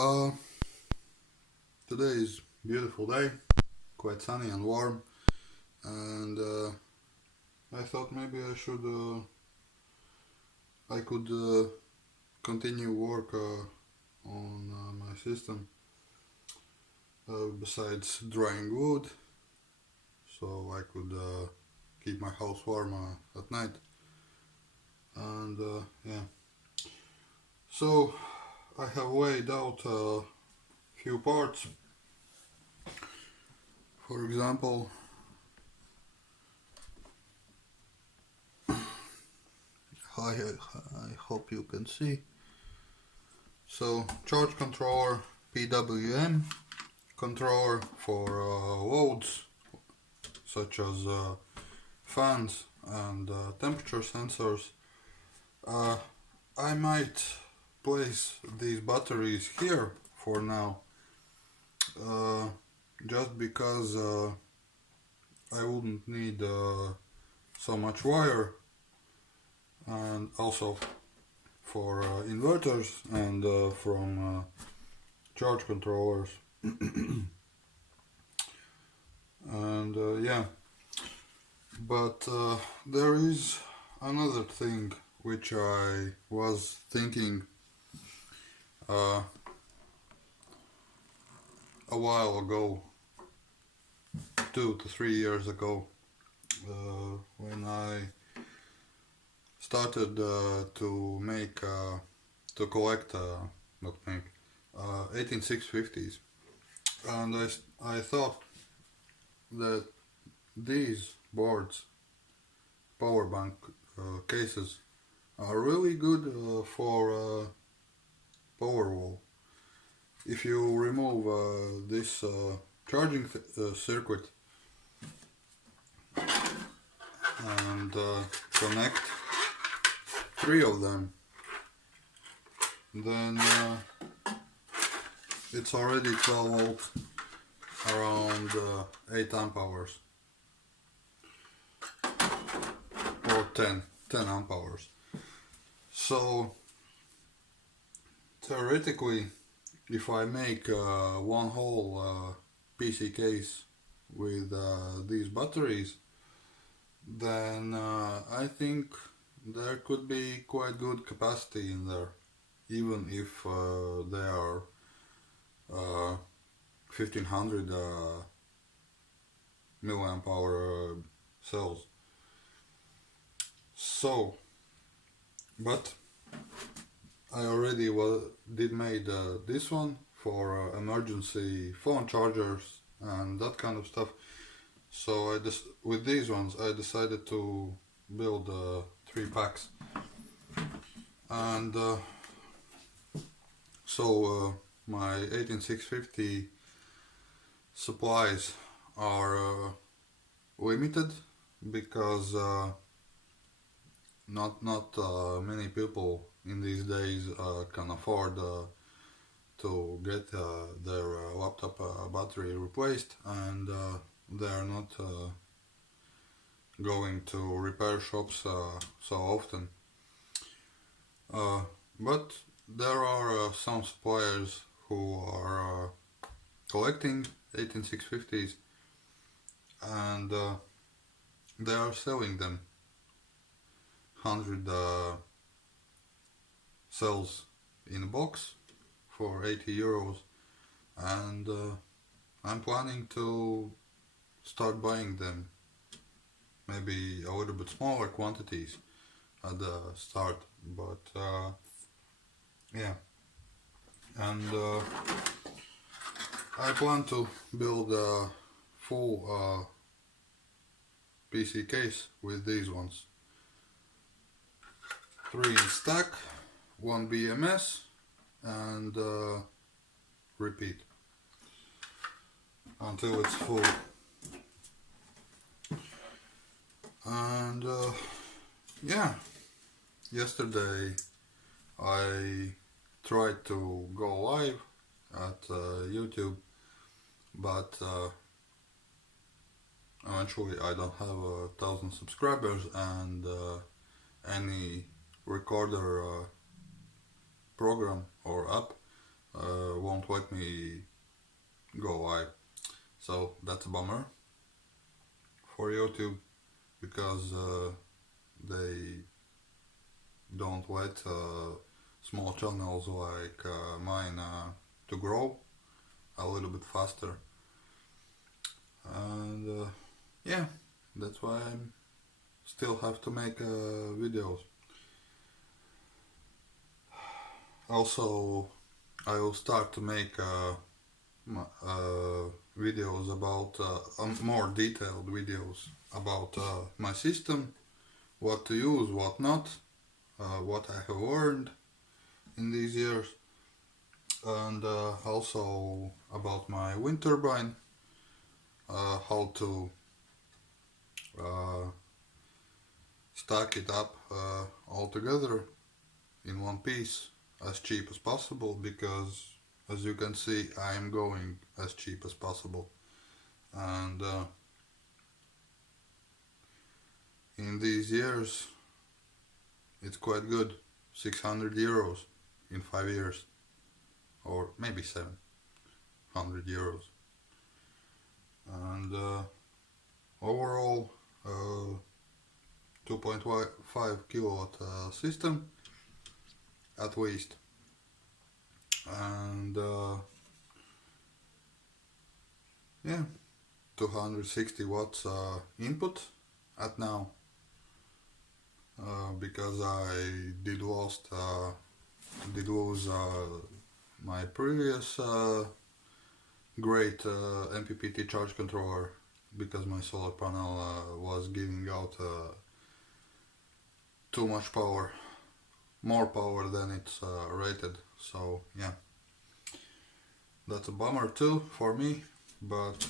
Uh, Today is beautiful day, quite sunny and warm, and I thought maybe I could continue work on my system besides drying wood, so I could keep my house warm at night. And yeah, so I have weighed out a few parts. For example, I hope you can see. So, charge controller PWM, controller for loads such as fans and temperature sensors. I might place these batteries here for now, just because I wouldn't need so much wire, and also for inverters and from charge controllers. And yeah, but there is another thing which I was thinking a while ago, 2 to 3 years ago, when I started to collect, not make, 18650s, and I thought that these boards, power bank cases, are really good for Powerwall. If you remove this charging circuit and connect 3 of them, then it's already 12 volts, around 8 amp hours, or 10 amp hours. So theoretically, if I make one whole PC case with these batteries, then I think there could be quite good capacity in there, even if they are 1500 milliamp hour cells. So, but I already did made this one for emergency phone chargers and that kind of stuff. So with these ones I decided to build 3 packs, and so my 18650 supplies are limited, because not many people in these days can afford to get their laptop battery replaced, and they are not going to repair shops so often. But there are some suppliers who are collecting 18650s, and they are selling them 100 cells in a box for 80 euros, and I'm planning to start buying them, maybe a little bit smaller quantities at the start, but yeah, and I plan to build a full PC case with these ones. 3 in stack, 1 BMS, and repeat until it's full. And yeah, yesterday I tried to go live at YouTube, but eventually I don't have 1,000 subscribers, and any recorder program or app won't let me go live. So that's a bummer for YouTube, because they don't let small channels like mine to grow a little bit faster. And yeah, that's why I still have to make videos. Also, I will start to make videos about more detailed videos about my system, what to use, what not, what I have learned in these years, and also about my wind turbine, how to stack it up all together in one piece as cheap as possible, because as you can see I am going as cheap as possible, and in these years it's quite good. 600 euros in 5 years, or maybe 700 euros, and overall 2.5 kilowatt system at least, and yeah, 260 watts input at now, because I did lose my previous great MPPT charge controller, because my solar panel was giving out too much power, more power than it's rated. So yeah, that's a bummer too for me, but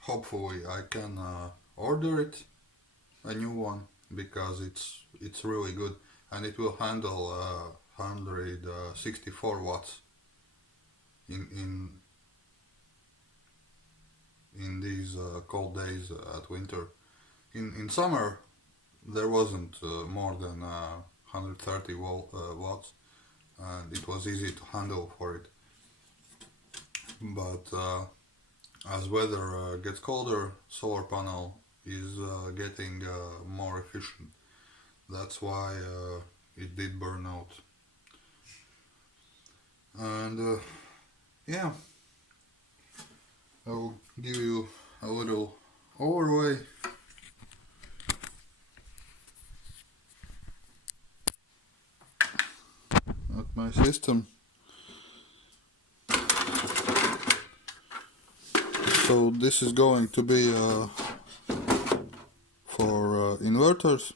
hopefully I can order it, a new one, because it's really good, and it will handle 164 watts in these cold days at winter. In summer there wasn't more than 130 watts, and it was easy to handle for it. But as weather gets colder, solar panel is getting more efficient. That's why it did burn out. And yeah, I will give you a little overlay at my system. So this is going to be for inverters,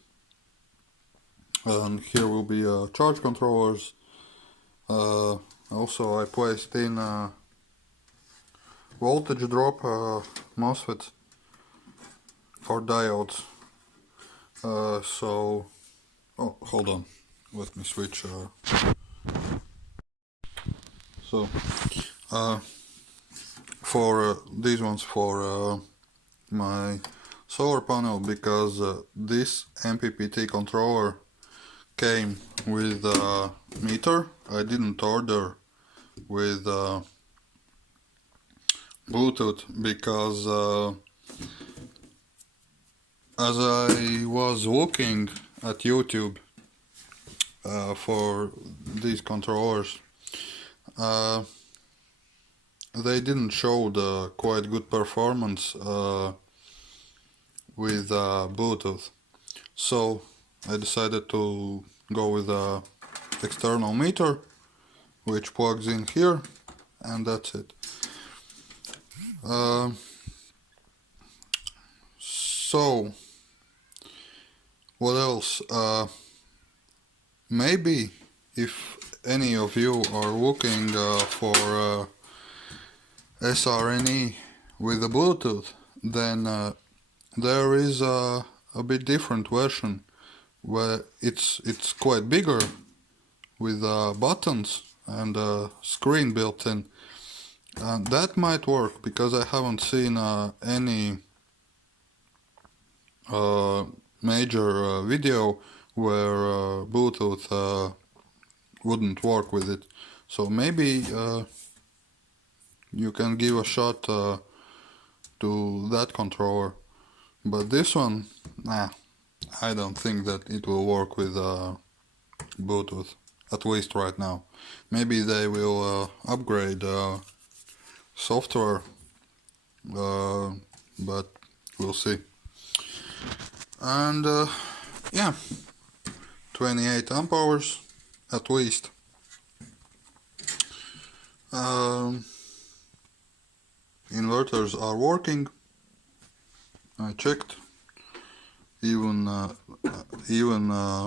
and here will be charge controllers. Also I placed in voltage drop MOSFET or diodes. So, oh, hold on, let me switch. So for these ones for my solar panel, because this MPPT controller came with a meter. I didn't order with Bluetooth, because as I was looking at YouTube for these controllers, they didn't show the quite good performance with Bluetooth. So I decided to go with a external meter, which plugs in here, and that's it. So what else? Maybe if any of you are looking for SRNE with a Bluetooth, then there is a bit different version where it's quite bigger, with buttons and a screen built in, and that might work, because I haven't seen any major video where Bluetooth wouldn't work with it. So maybe you can give a shot to that controller, but this one, nah, I don't think that it will work with Bluetooth, at least right now. Maybe they will upgrade software, but we'll see. And yeah, 28 amp hours at least. Inverters are working. I checked. Even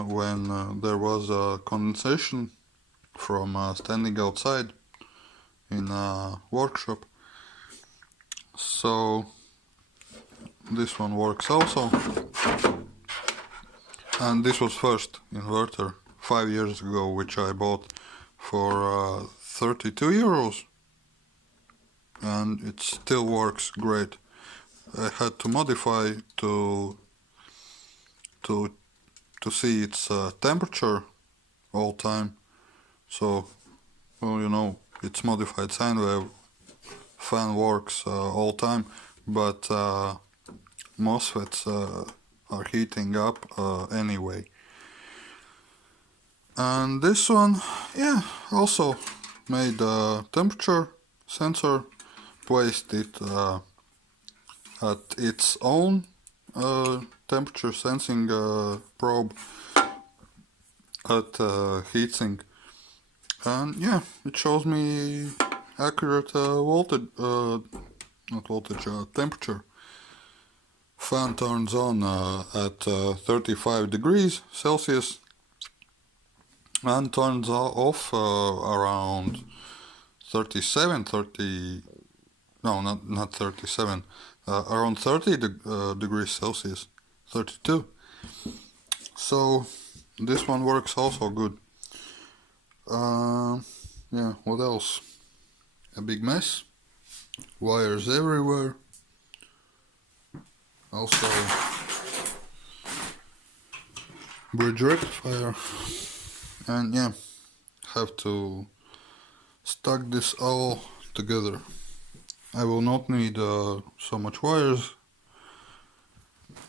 when there was a condensation from standing outside in a workshop. So this one works also. And this was first inverter 5 years ago, which I bought for 32 euros, and it still works great. I had to modify to see its temperature all time. So, well, you know, it's modified sine wave. Fan works all time, but MOSFETs are heating up anyway. And this one, yeah, also made a temperature sensor, placed it at its own temperature sensing probe at heatsink, and yeah, it shows me accurate voltage, not voltage, temperature. Fan turns on at 35 degrees Celsius and turns off around 30, no, not 37, around 30 degrees Celsius, 32. So this one works also good. Yeah, what else? A big mess, wires everywhere. Also bridge rectifier, and yeah, have to stack this all together. I will not need so much wires,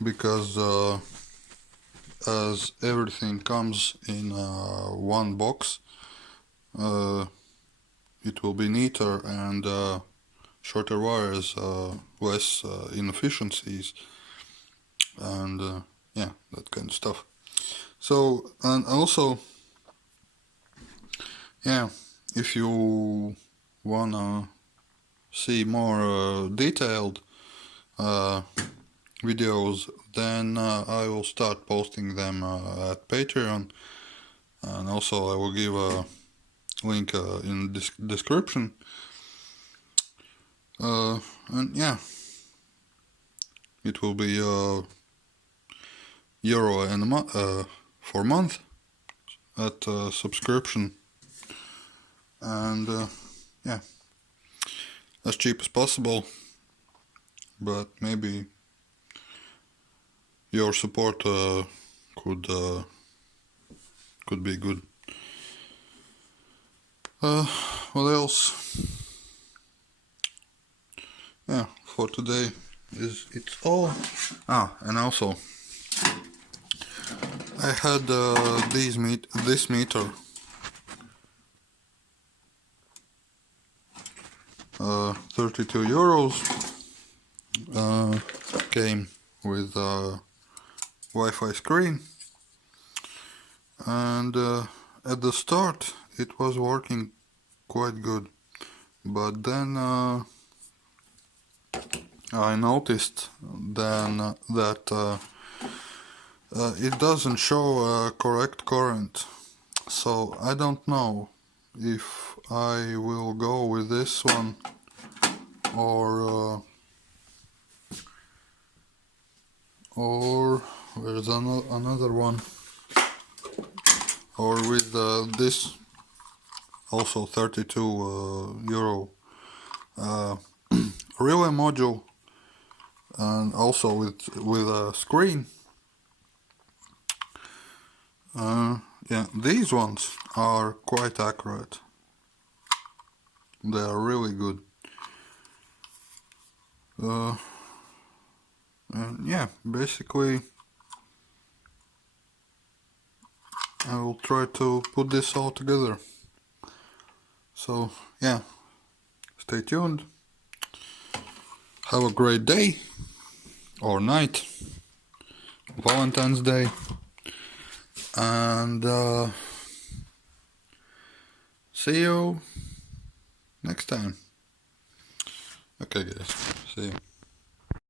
because as everything comes in one box, it will be neater, and shorter wires, less inefficiencies, and yeah, that kind of stuff. So, and also, yeah, if you wanna see more detailed videos, then I will start posting them at Patreon, and also I will give a link in the description. And yeah, it will be euro and for a month at subscription, and yeah, as cheap as possible, but maybe your support could be good. What else? Yeah, for today it's all. And also I had this meter, 32 euros, came with Wi-Fi screen, and at the start it was working quite good, but then I noticed then that it doesn't show correct current, so I don't know if I will go with this one or there's another one, or with this also 32 euro relay module, and also with a screen. Yeah, these ones are quite accurate. They are really good. And yeah, basically I will try to put this all together. So yeah, stay tuned. Have a great day or night, Valentine's Day, and see you next time. Okay guys, see you.